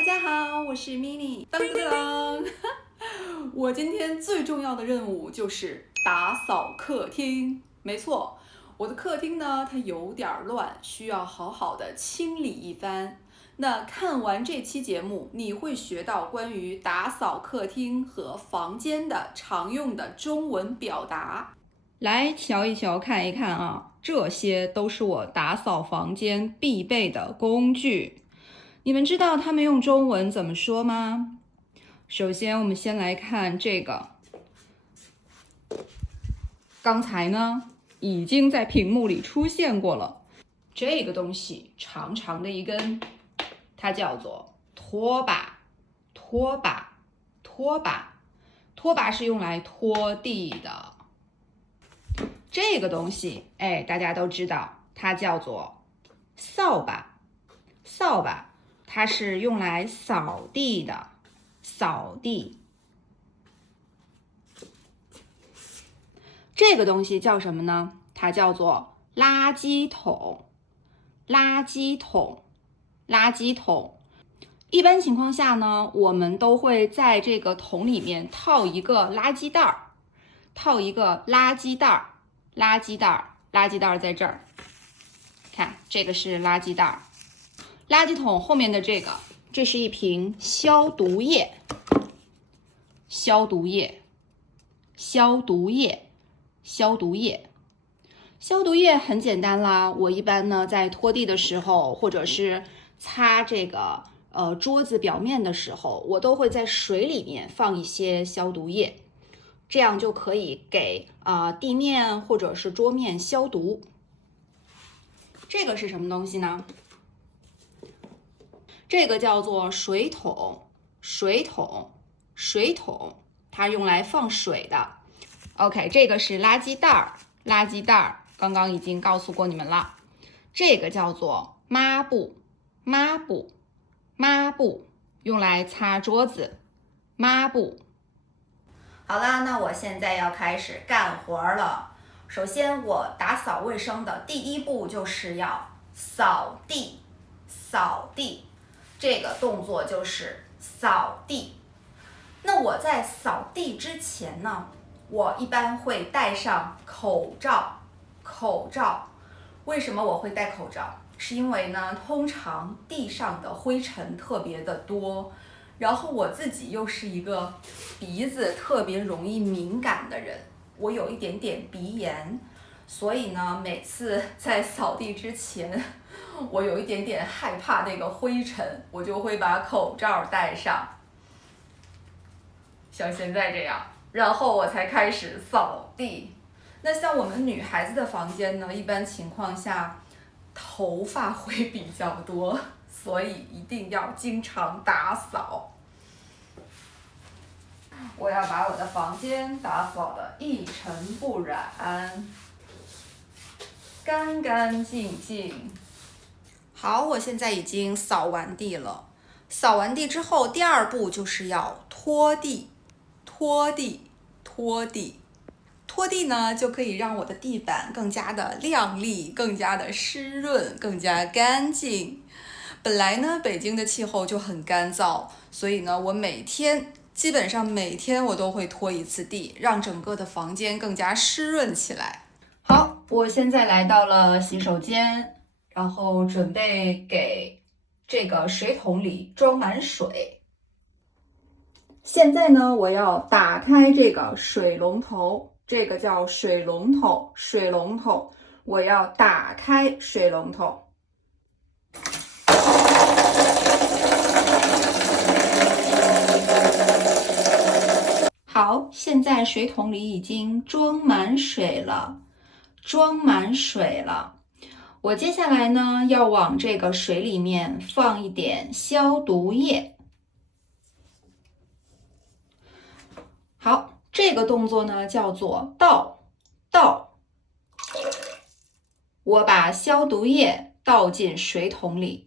大家好，我是 mini。噔噔噔，我今天最重要的任务就是打扫客厅。没错，我的客厅呢，它有点乱，需要好好的清理一番。那看完这期节目，你会学到关于打扫客厅和房间的常用的中文表达。来瞧一瞧，看一看啊，这些都是我打扫房间必备的工具。你们知道他们用中文怎么说吗？首先，我们先来看这个，刚才呢已经在屏幕里出现过了。这个东西长长的一根，它叫做拖把。拖把，拖把，拖把是用来拖地的。这个东西，大家都知道，它叫做扫把。扫把，它是用来扫地的，扫地。这个东西叫什么呢？它叫做垃圾桶。垃圾桶，垃圾桶。一般情况下呢，我们都会在这个桶里面套一个垃圾袋儿，套一个垃圾袋儿，垃圾袋儿，垃圾袋儿在这儿。看，这个是垃圾袋儿。垃圾桶后面的这个，这是一瓶消毒液。消毒液，消毒液，消毒液。消毒液很简单啦，我一般呢在拖地的时候，或者是擦这个桌子表面的时候，我都会在水里面放一些消毒液，这样就可以给地面或者是桌面消毒。这个是什么东西呢？这个叫做水桶，水桶，水桶，它用来放水的。OK， 这个是垃圾袋儿，垃圾袋儿，刚刚已经告诉过你们了。这个叫做抹布，抹布，抹布，用来擦桌子，抹布。好啦，那我现在要开始干活了。首先，我打扫卫生的第一步就是要扫地，扫地。这个动作就是扫地。那我在扫地之前呢，我一般会戴上口罩。口罩，为什么我会戴口罩？是因为呢，通常地上的灰尘特别的多，然后我自己又是一个鼻子特别容易敏感的人，我有一点点鼻炎，所以呢，每次在扫地之前，我有一点点害怕那个灰尘，我就会把口罩戴上，像现在这样，然后我才开始扫地。那像我们女孩子的房间呢，一般情况下头发会比较多，所以一定要经常打扫。我要把我的房间打扫得一尘不染，干干净净。好，我现在已经扫完地了。扫完地之后，第二步就是要拖地，拖地，拖地。拖地呢，就可以让我的地板更加的亮丽，更加的湿润，更加干净。本来呢，北京的气候就很干燥，所以呢，我基本上每天我都会拖一次地，让整个的房间更加湿润起来。好，我现在来到了洗手间，然后准备给这个水桶里装满水。现在呢，我要打开这个水龙头，这个叫水龙头，水龙头，我要打开水龙头。好，现在水桶里已经装满水了，装满水了。我接下来呢，要往这个水里面放一点消毒液。好，这个动作呢叫做倒，倒。我把消毒液倒进水桶里，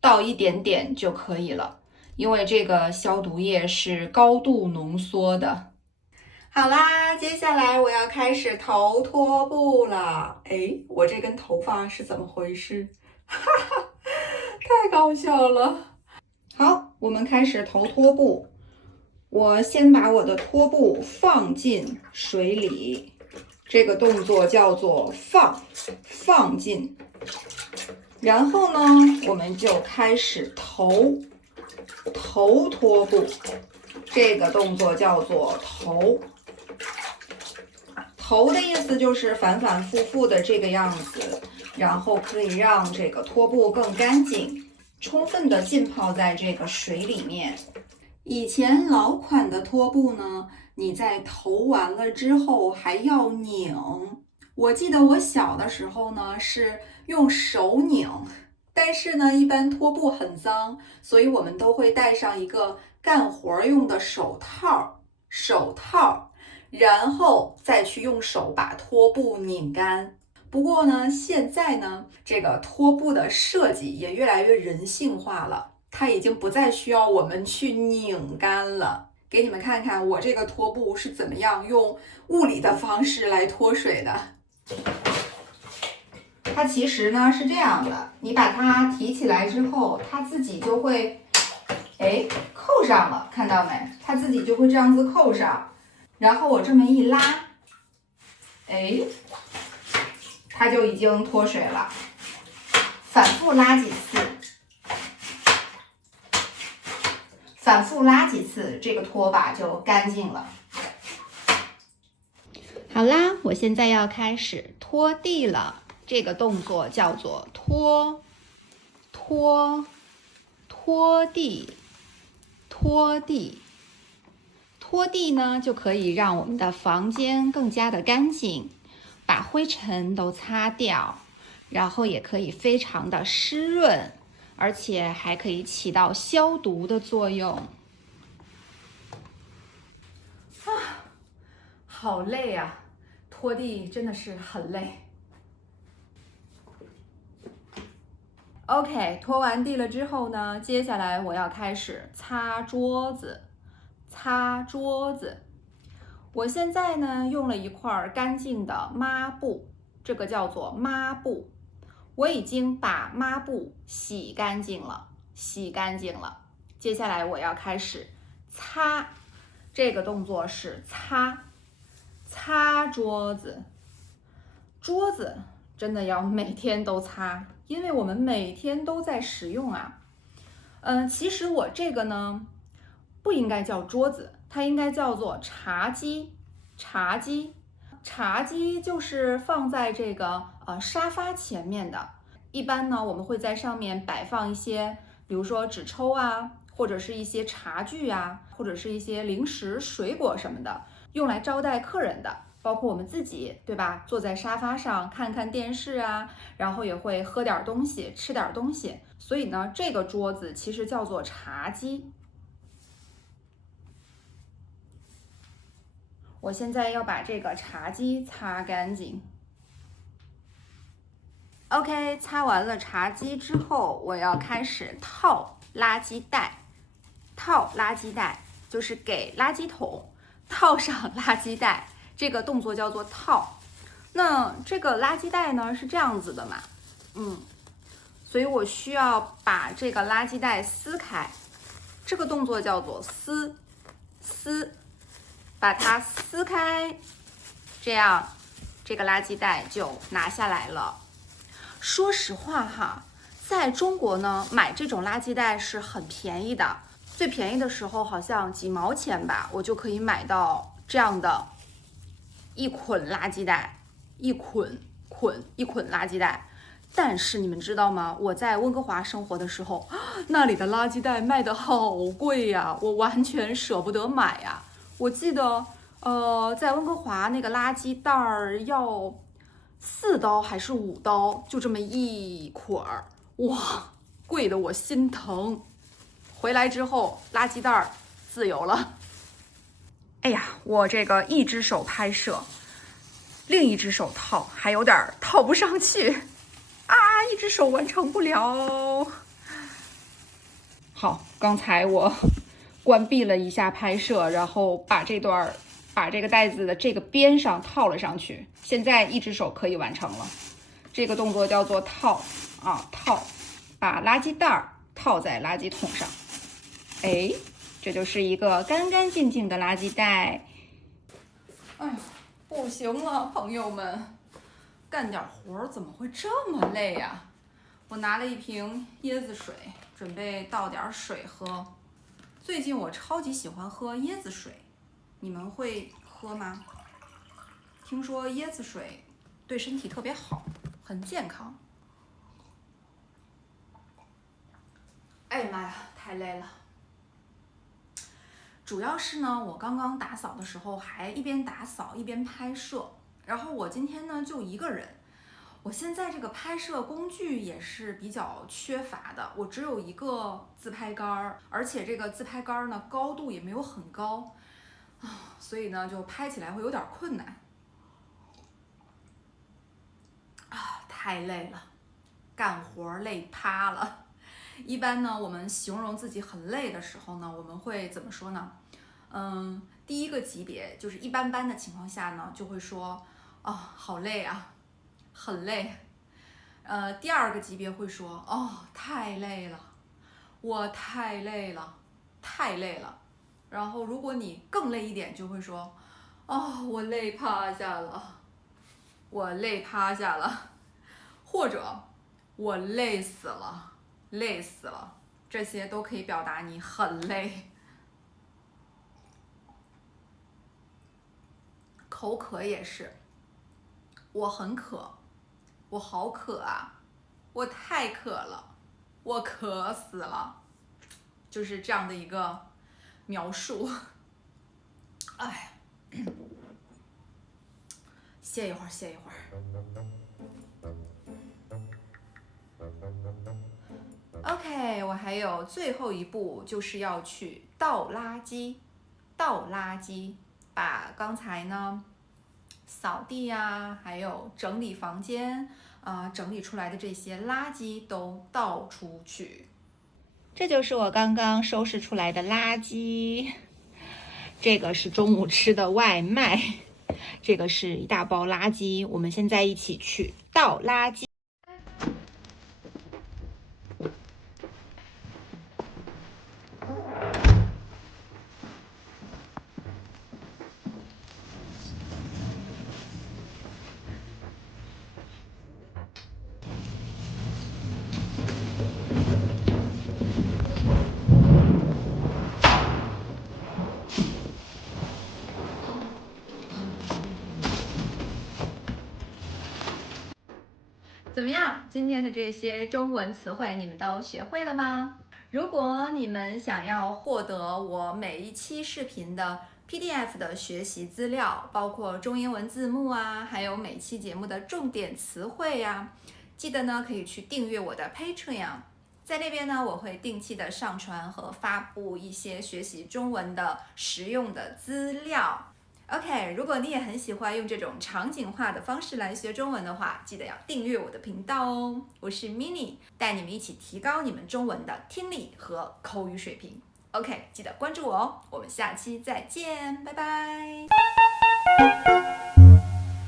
倒一点点就可以了，因为这个消毒液是高度浓缩的。好啦，接下来我要开始头拖布了。我这根头发是怎么回事？哈哈，太搞笑了。好，我们开始投拖布。我先把我的拖布放进水里，这个动作叫做放进。然后呢，我们就开始投拖布，这个动作叫做投。投的意思就是反反复复的这个样子，然后可以让这个拖布更干净，充分的浸泡在这个水里面。以前老款的拖布呢，你在投完了之后还要拧。我记得我小的时候呢是用手拧，但是呢一般拖布很脏，所以我们都会戴上一个干活用的手套，然后再去用手把拖布拧干。不过呢，现在呢，这个拖布的设计也越来越人性化了，它已经不再需要我们去拧干了。给你们看看我这个拖布是怎么样用物理的方式来脱水的。它其实呢是这样的，你把它提起来之后，它自己就会，扣上了，看到没？它自己就会这样子扣上。然后我这么一拉，它就已经脱水了。反复拉几次，这个拖把就干净了。好啦，我现在要开始拖地了。这个动作叫做拖地。拖地呢，就可以让我们的房间更加的干净，把灰尘都擦掉，然后也可以非常的湿润，而且还可以起到消毒的作用。好累啊，拖地真的是很累。OK， 拖完地了之后呢，接下来我要开始擦桌子。我现在呢用了一块干净的抹布，这个叫做抹布。我已经把抹布洗干净了。接下来我要开始擦，这个动作是擦桌子。桌子真的要每天都擦，因为我们每天都在使用啊。其实我这个呢不应该叫桌子，它应该叫做茶几。茶几就是放在这个沙发前面的。一般呢，我们会在上面摆放一些，比如说纸抽啊，或者是一些茶具啊，或者是一些零食、水果什么的，用来招待客人的。包括我们自己，对吧？坐在沙发上看看电视啊，然后也会喝点东西，吃点东西。所以呢，这个桌子其实叫做茶几。我现在要把这个茶几擦干净。OK， 擦完了茶几之后，我要开始套垃圾袋。套垃圾袋就是给垃圾桶套上垃圾袋，这个动作叫做套。那这个垃圾袋呢是这样子的嘛，所以我需要把这个垃圾袋撕开，这个动作叫做撕，把它撕开，这样这个垃圾袋就拿下来了。说实话哈，在中国呢，买这种垃圾袋是很便宜的，最便宜的时候好像几毛钱吧，我就可以买到这样的一捆垃圾袋，一捆垃圾袋。但是你们知道吗？我在温哥华生活的时候，那里的垃圾袋卖的好贵呀，我完全舍不得买呀。我记得，在温哥华那个垃圾袋儿要4刀还是5刀，就这么一捆儿，哇，贵的我心疼。回来之后，垃圾袋儿自由了。哎呀，我这个一只手拍摄，另一只手套，还有点套不上去啊，一只手完成不了。好，刚才我关闭了一下拍摄，然后把这个袋子的这个边上套了上去，现在一只手可以完成了。这个动作叫做套啊，套，把垃圾袋套在垃圾桶上。哎，这就是一个干干净净的垃圾袋。哎呀，不行了，朋友们，干点活怎么会这么累呀？我拿了一瓶椰子水，准备倒点水喝。最近我超级喜欢喝椰子水，你们会喝吗？听说椰子水对身体特别好，很健康。哎呀妈呀，太累了！主要是呢，我刚刚打扫的时候还一边打扫一边拍摄，然后我今天呢就一个人。我现在这个拍摄工具也是比较缺乏的，我只有一个自拍杆，而且这个自拍杆呢高度也没有很高啊，所以呢就拍起来会有点困难啊，太累了，干活累趴了。一般呢，我们形容自己很累的时候呢，我们会怎么说呢？第一个级别就是一般般的情况下呢，就会说哦，好累啊。很累，第二个级别会说哦，太累了，我太累了，太累了。然后如果你更累一点，就会说哦，我累趴下了，我累趴下了，或者我累死了，累死了。这些都可以表达你很累。口渴也是，我很渴。我好渴啊！我太渴了，我渴死了，就是这样的一个描述。哎，歇一会儿，歇一会儿。OK， 我还有最后一步，就是要去倒垃圾。倒垃圾，把刚才呢扫地呀，还有整理房间整理出来的这些垃圾都倒出去。这就是我刚刚收拾出来的垃圾。这个是中午吃的外卖，这个是一大包垃圾。我们现在一起去倒垃圾。怎么样？今天的这些中文词汇你们都学会了吗？如果你们想要获得我每一期视频的 PDF 的学习资料，包括中英文字幕啊，还有每期节目的重点词汇呀，记得呢可以去订阅我的 Patreon， 在那边呢我会定期的上传和发布一些学习中文的实用的资料。OK， 如果你也很喜欢用这种场景化的方式来学中文的话，记得要订阅我的频道哦。我是 Mini， 带你们一起提高你们中文的听力和口语水平。OK， 记得关注我哦。我们下期再见，拜拜。